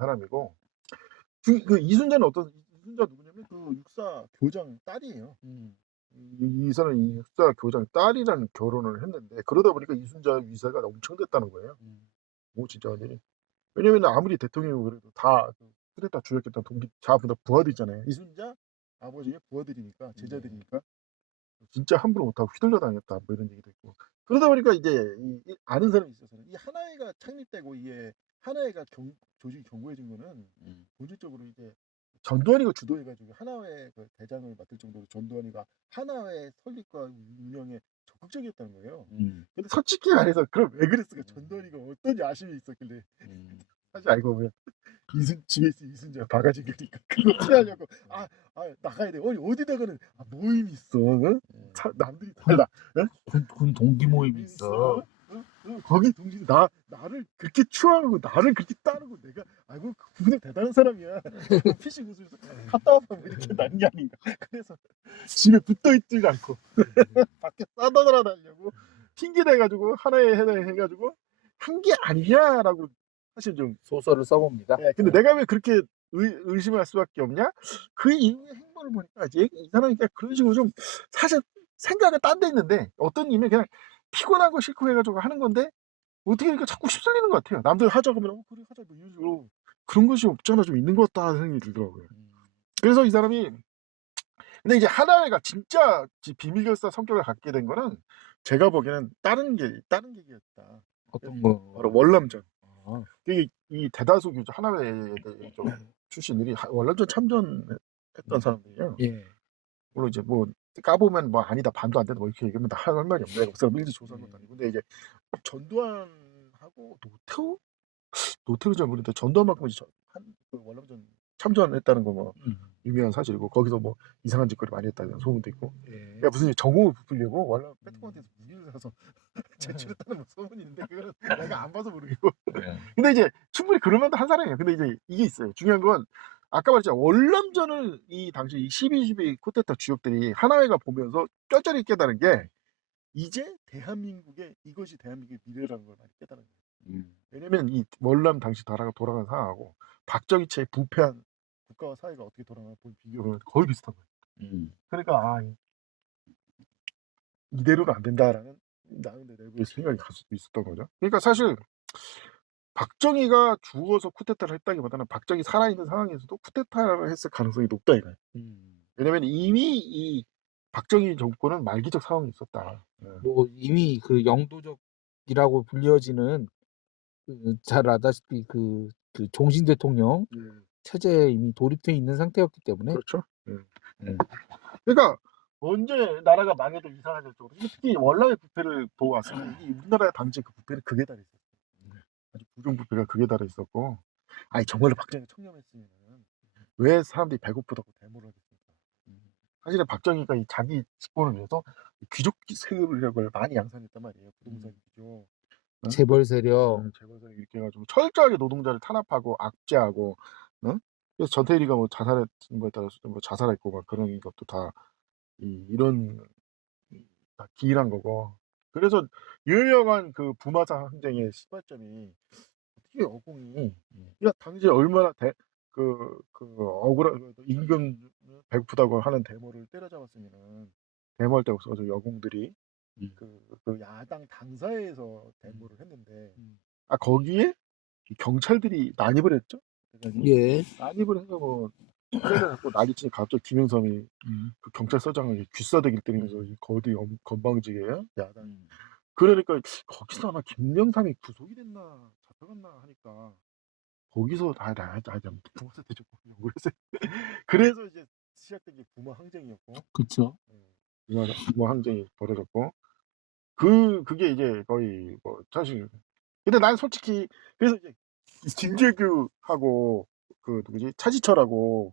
사람이고 그 이순자는 이순자 누구냐면 그 육사 교장 딸이에요. 이 사람이 이 육사 교장 딸이랑 결혼을 했는데 그러다 보니까 이순자 위세가 엄청 됐다는 거예요. 뭐 진짜 완전히. 왜냐면 아무리 대통령이고 그래도 다 쿠데타 주력했던 동기 자부 다 부하들이잖아요. 이순자 아버지의 부하들이니까 제자들이니까 진짜 함부로 못하고 휘둘려 다녔다 뭐 이런 얘기도 있고. 그러다 보니까 이제 이 아는 사람이 있어서는 이 하나회가 창립되고 이게 하나회가 조직이 견고해진 거는 본질적으로 이제 전두환이가 주도해가지고 하나회 그 대장을 맡을 정도로 전두환이가 하나회 설립과 운영에 적극적이었다는 거예요. 근데 솔직히 말해서 그럼 왜 그랬을까? 전두환이가 어떤 야심이 있었길래 사실 알고 보면 집에 있어 이순자 바가지 그니까 그거 피하려고 나가야 돼. 아니 어디다가는 모임이 있어. 어? 남들이 달라. 어? 군 동기 모임이 있어. 거기 동지들 나를 그렇게 추앙하고 나를 그렇게 따르고 내가 아이고 그분은 대단한 사람이야. 피식 웃으면서 갔다 와봐 뭐 이렇게 나는 게 아닌가. 그래서 집에 붙어 있지도 않고 밖에 싸돌아다니려고 핑계 대가지고 하나에 해가지고 한 게 아니냐라고 사실 좀 소설을 써봅니다. 네, 근데 내가 왜 그렇게 의심할 수밖에 없냐? 그 이후의 행보를 보니까 이 사람이 그냥 그런 식으로 좀 사실 생각은 딴 데 있는데 어떤 이면 그냥 피곤한 거 싫고 해가지고 하는 건데 어떻게 그러니까 자꾸 휩쓸리는 것 같아요. 남들 하자고 하면 그래 하자 뭐 이런 식으로 그런 것이 없잖아 좀 있는 것 같다 생각이 들더라고요. 그래서 이 사람이 근데 이제 하나회가 진짜 비밀결사 성격을 갖게 된 거는 제가 보기에는 다른 계기였다. 어떤 거? 바로 월남전. 이게 이 대다수 하나회 출신들이 월남전 참전했던 사람들이에요. 예. 물론 이제 뭐 까보면 뭐 아니다 반도 안 된다 뭐 이렇게 얘기하면 할 말이 없네. 그 사람 일찍 조사한 것도 아니고. 근데 이제 전두환하고 노태우 잘 모르겠는데 전두환만큼 이제 그 월남전 참전했다는 거 뭐 유명한 사실이고 거기서 뭐 이상한 짓거리 많이 했다는 소문도 있고. 예. 야 무슨 정공을 부풀려고 월남 페트콘한테서 무기를 사서 제출했다는 뭐 소문이 있는데 그거는 내가 안 봐서 모르겠고. 근데 이제 충분히 그럴 만도 한 사람이에요. 근데 이제 이게 있어요. 중요한 건 아까 말했잖아. 월남전을 이 당시 12.12 쿠데타 주역들이 하나회가 보면서 뼈저리 깨달은 게 이제 대한민국의 이것이 대한민국의 미래라는 걸 많이 깨달은 거예요. 왜냐면 이 월남 당시 돌아간 상황하고 박정희체의 부패한 국가와 사회가 어떻게 돌아가나 비교하면 거의 비슷한 거예요. 그러니까 이대로는 안 된다라는 나름의 내부의 생각이 갈 수도 있었던 거죠. 그러니까 사실 박정희가 죽어서 쿠데타를 했다기보다는 박정희 살아있는 상황에서도 쿠데타를 했을 가능성이 높다 이거예요. 왜냐면 이미 이 박정희 정권은 말기적 상황이 있었다. 뭐 이미 그 영도적이라고 불려지는 잘 알다시피 그 종신 대통령 체제에 이미 돌입해 있는 상태였기 때문에. 그렇죠. 그러니까 언제 나라가 망해도 이상하지 정도. 특히 월남의 부패를 보고 왔으면 이 우리나라의 당시 그 부패는 극에 달해 있었어요. 아주 부정 부패가 극에 달해 있었고, 아니 정말로 박정희가 청렴했으면 왜 사람들이 배고프다고 데모를 하겠습니까? 사실은 박정희가 이 자기 집권을 위해서 귀족 세력을 많이 양산했단 말이에요. 부동산 귀족, 재벌 세력. 재벌 세력 이렇게 해가지고 철저하게 노동자를 탄압하고 악제하고, 그래서 전태일이가 뭐 자살했는 거에 따라서 뭐 자살했고 막 그런 것도 다 이런 다 기일한 거고. 그래서 유명한 그 부마사 항쟁의 시발점이 어떻게 어공이 야 당시에 얼마나 억울한 임금 배고프다고 하는 데모를 때려잡았으면은 데모할 데가 없어가지고 여공들이 그 야당 당사에서 데모를 했는데 거기에 경찰들이 난입을 했죠. 예. 난입을 해서 뭐 때려잡고 난리치니 갑자기 김영삼이 그 경찰서장을 귀싸대기를 때리면서 거기 건방지게 야당. 그러니까 거기서 아마 김영삼이 구속이 됐나 잡혀갔나 하니까 거기서 부마사 대적군요. 그래서 이제 시작된 게 부마 항쟁이었고. 그렇죠. 부마 항쟁이 벌어졌고 그게 이제 거의 뭐 사실 근데 난 솔직히 그래서 이제 김재규하고 그 누구지 차지철하고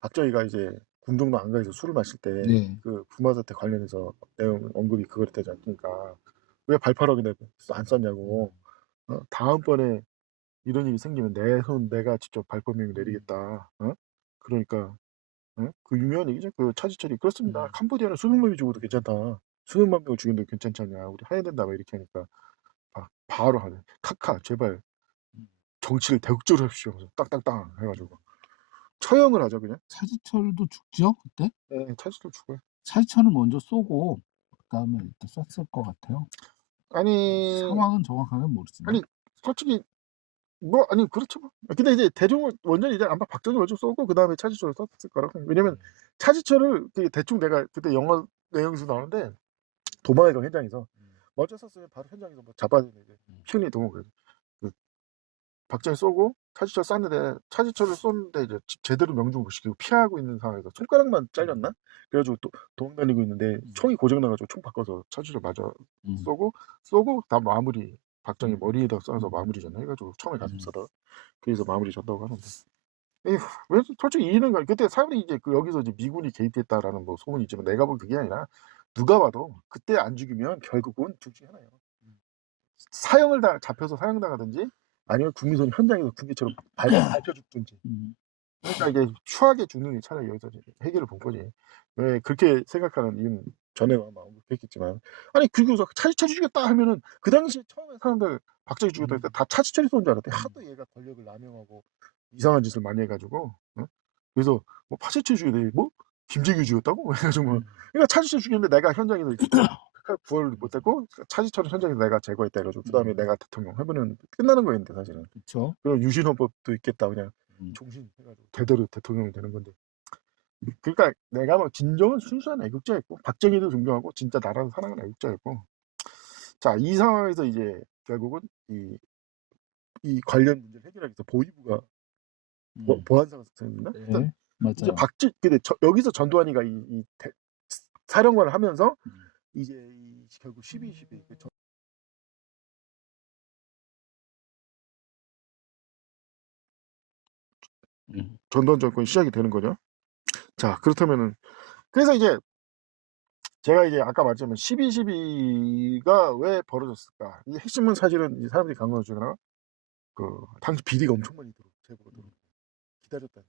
박정희가 이제 군정도 안가에서 술을 마실 때 그 부마 사태 관련해서 내용 언급이 그걸 되지 않습니까? 왜 발파락에 안 썼냐고. 다음번에 이런 일이 생기면 내 손 내가 직접 발포명을 내리겠다. 그러니까 그 유명한 얘기죠. 그 차지철이 그렇습니다. 캄보디아는 수백만 명 죽어도 괜찮다. 수백만 명을 죽였는데 괜찮지 않냐. 우리 해야 된다. 막 이렇게 하니까 바로 하네. 카카 제발 정치를 대국적으로 합시오. 그래서 딱딱딱 해가지고 처형을 하죠 그냥. 차지철도 죽죠 그때? 네, 차지철 죽어요. 차지철은 먼저 쏘고 그다음에 이렇게 쐈을 것 같아요. 아니 상황은 정확하게 모르지만. 아니 솔직히 뭐 아니 그렇죠 뭐. 근데 이제 대종을 원전이 이제 아마 박정희 먼저 쏘고 그 다음에 차지철을 썼을 거라고 생각해요. 왜냐면 차지철을 대충 내가 그때 영화 내용에서 나오는데 도마에강 현장에서 먼저 쐈으면 바로 현장에서 뭐 잡아야 되는데 피운이 너무 그래요. 그 박정희 쏘고 차지철 쐈는데 차지철을 쏘는데 이제 제대로 명중 못 시키고 피하고 있는 상황에서 손가락만 잘렸나? 그래가지고 또 도망다니고 있는데 총이 고장 나가지고 총 바꿔서 차지철 맞아 쏘고 다 마무리. 박정희 머리에다 쏴서 마무리잖아. 해가지고 처음에 가슴 쏴다. 그래서 마무리 졌다고 하는데. 에휴, 왜 솔직히 이해는 가. 그때 사람들이 이제 그 여기서 이제 미군이 개입했다라는 뭐 소문이 있지만 내가 본 그게 아니라 누가 봐도 그때 안 죽이면 결국은 둘 중에 하나예요. 사형을 잡혀서 사형당하든지 아니면 국민선이 현장에서 군기처럼 밟혀 죽든지. 그러니까 이게 추하게 죽는 게 차라리 여기서 해결을 본 거지. 왜 그렇게 생각하는 이유는 전에 아마 언급했겠지만 아니 그리고서 차지철이 죽였다 하면은 그 당시에 처음에 사람들 박정희 죽였다 할 때 다 차지철이 쏜 줄 알았대. 하도 얘가 권력을 남용하고 이상한 짓을 많이 해가지고 그래서 뭐 차지철 죽였대 뭐 김재규 죽였다고 해가지고 뭐 그러니까 차지철 죽였는데 내가 현장에서 구원을 못했고 차지철은 현장에서 내가 제거했다 해가지고 그 다음에 내가 대통령 해보면 끝나는 거였는데 사실은. 그렇죠. 그리고 유신헌법도 있겠다 그냥 종신 해가지고 대대로 대통령이 되는 건데. 그러니까 내가 뭐 진정은 순수한 애국자였고 박정희도 존경하고 진짜 나라를 사랑하는 애국자였고. 자, 이 상황에서 이제 결국은 이 관련 문제를 해결하기 위해서 보위부가 보안사가 생겼나? 일단 이제 근데 여기서 전두환이가 이 사령관을 하면서 이제 결국 12.12 전두환 정권이 시작이 되는 거죠. 자, 그렇다면은 그래서 이제 제가 이제 아까 말했지만 12.12가 왜 벌어졌을까? 이 핵심은 사실은 이 사람들이 강조하는 중에 하나가 그 당시 비리가 엄청 많이 제보가 기다렸다는.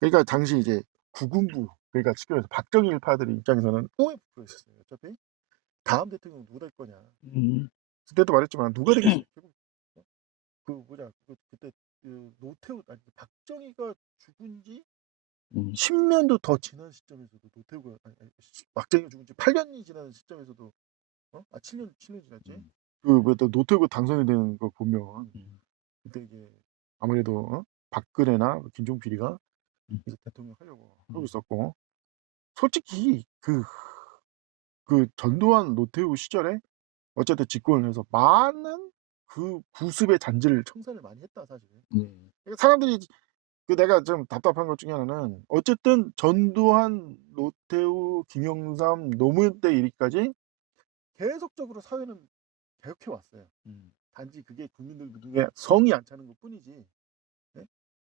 그러니까 당시 이제 구군부 그러니까 쉽게 말해서 박정희 일파들 입장에서는 오해 부풀어 있었어요. 어차피 다음 대통령 누가 될 거냐. 그때도 말했지만 누가 되겠어. 그 뭐냐 그때 그 노태우 아니 박정희가 죽은 지 10년도 더 지난 시점에서도 노태우가 박정희가 죽은 지 8년이 지난 시점에서도 7년 지났지. 또 노태우가 당선이 되는 거 보면 그때 이게 아무래도 박근혜나 김종필이가 이제 대통령 하려고 하고 있었고 솔직히 그 전두환 노태우 시절에 어쨌든 집권을 해서 많은 그 구습의 잔재를 청산을 많이 했다 사실. 그러니까 사람들이 그 내가 좀 답답한 것 중에 하나는 어쨌든 전두환, 노태우, 김영삼, 노무현 때 이르기까지 계속적으로 사회는 개혁해 왔어요. 단지 그게 국민들 눈에 성이 안 차는 것 뿐이지. 네?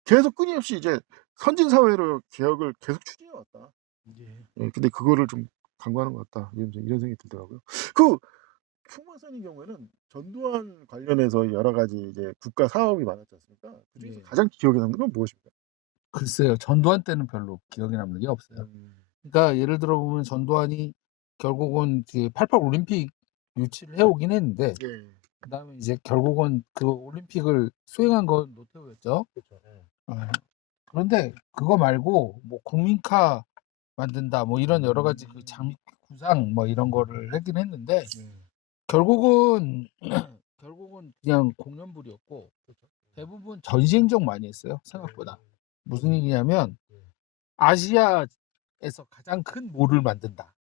계속 끊임없이 이제 선진 사회로 개혁을 계속 추진해 왔다. 예, 근데 그거를 좀 강구하는 것 같다. 이런 생각이 들더라고요. 그 풍마선의 경우에는 전두환 관련해서 여러 가지 이제 국가 사업이 많았지 않습니까? 그중에서 가장 기억에 남는 건 무엇입니까? 글쎄요. 전두환 때는 별로 기억에 남는 게 없어요. 그러니까 예를 들어 보면 전두환이 결국은 88 올림픽 유치를 해오긴 했는데 그다음에 이제 결국은 그 올림픽을 수행한 건 노태우였죠. 그렇죠. 그런데 그거 말고 뭐 국민카 만든다 뭐 이런 여러 가지 그 장미 구상 뭐 이런 거를 하긴 했는데 결국은 그냥 공연불이었고 대부분 전시행정 많이 했어요. 생각보다. 무슨 얘기냐면 아시아에서 가장 큰 몰을 만든다.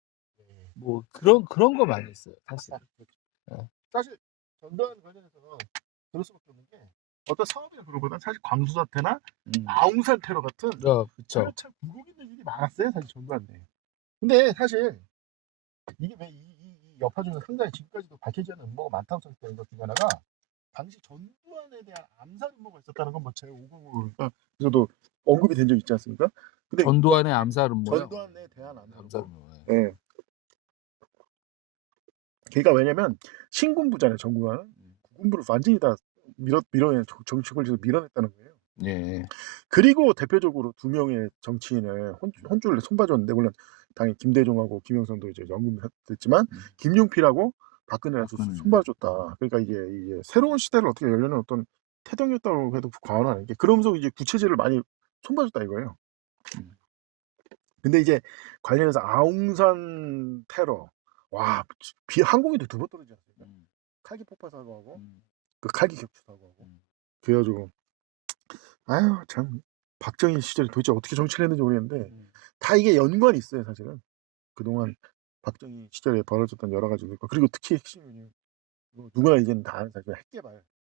뭐 그런 거 많이 했어요. 사실. 사실 전두환 관련해서는 그럴 수밖에 없는 게 어떤 사업이나 그런 거보다 사실 광주 사태나 아웅산 테러 같은 그쵸. 참 굴곡 있는 일이 많았어요. 사실 전두환 때. 근데 사실 이게 왜 이 여파 중에 상당히 지금까지도 밝혀지지 않은 음모가 많다고 생각되는 것 중에 하나가 당시 전두환에 대한 암살 음모가 있었다는 건 뭐 제5공으로도 언급이 된 적 있지 않습니까? 근데 전두환의 암살 음모요. 전두환에 대한 암살 음모. 네. 그러니까 왜냐면 신군부잖아요. 전두환은 군부를 완전히 다 밀어내 정치권에서 밀어냈다는 거예요. 예. 그리고 대표적으로 두 명의 정치인을 혼쭐을 손봐줬는데 물론 당연히 김대중하고 김영삼도 이제 연금됐지만 김용필하고 박근혜를 손봐줬다. 그러니까 이게 새로운 시대를 어떻게 열려는 어떤 태동이었다고 해도 과언은 아닌 게 그러면서 이제 구체제를 많이 손봐줬다 이거예요. 근데 이제 관련해서 아웅산 테러 와 항공기도 2번 떨어지지 않습니까? 칼기 폭파 사고하고 그 칼기 격추 사고하고 그래가지고 아유 참 박정희 시절에 도대체 어떻게 정치를 했는지 모르겠는데 다 이게 연관이 있어요 사실은. 그동안 박정희 시절에 벌어졌던 여러 가지 일과 그리고 특히 핵심은 누구나 이제는 다 아는 사실 핵개발